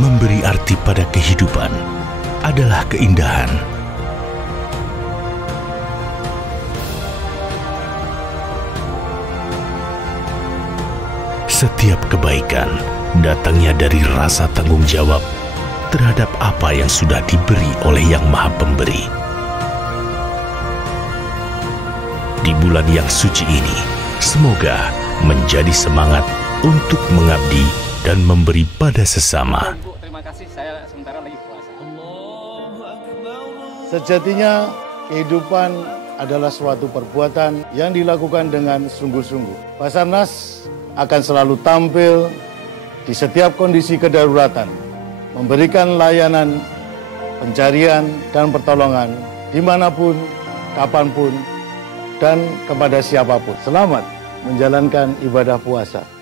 Memberi arti pada kehidupan adalah keindahan. Setiap kebaikan datangnya dari rasa tanggung jawab terhadap apa yang sudah diberi oleh Yang Maha Pemberi. Di bulan yang suci ini, semoga menjadi semangat untuk mengabdi dan memberi pada sesama. Terima kasih, saya sementara lagi puasa. Sejatinya, kehidupan adalah suatu perbuatan yang dilakukan dengan sungguh-sungguh. Basarnas akan selalu tampil di setiap kondisi kedaruratan, memberikan layanan, pencarian, dan pertolongan dimanapun, kapanpun, dan kepada siapapun. Selamat menjalankan ibadah puasa.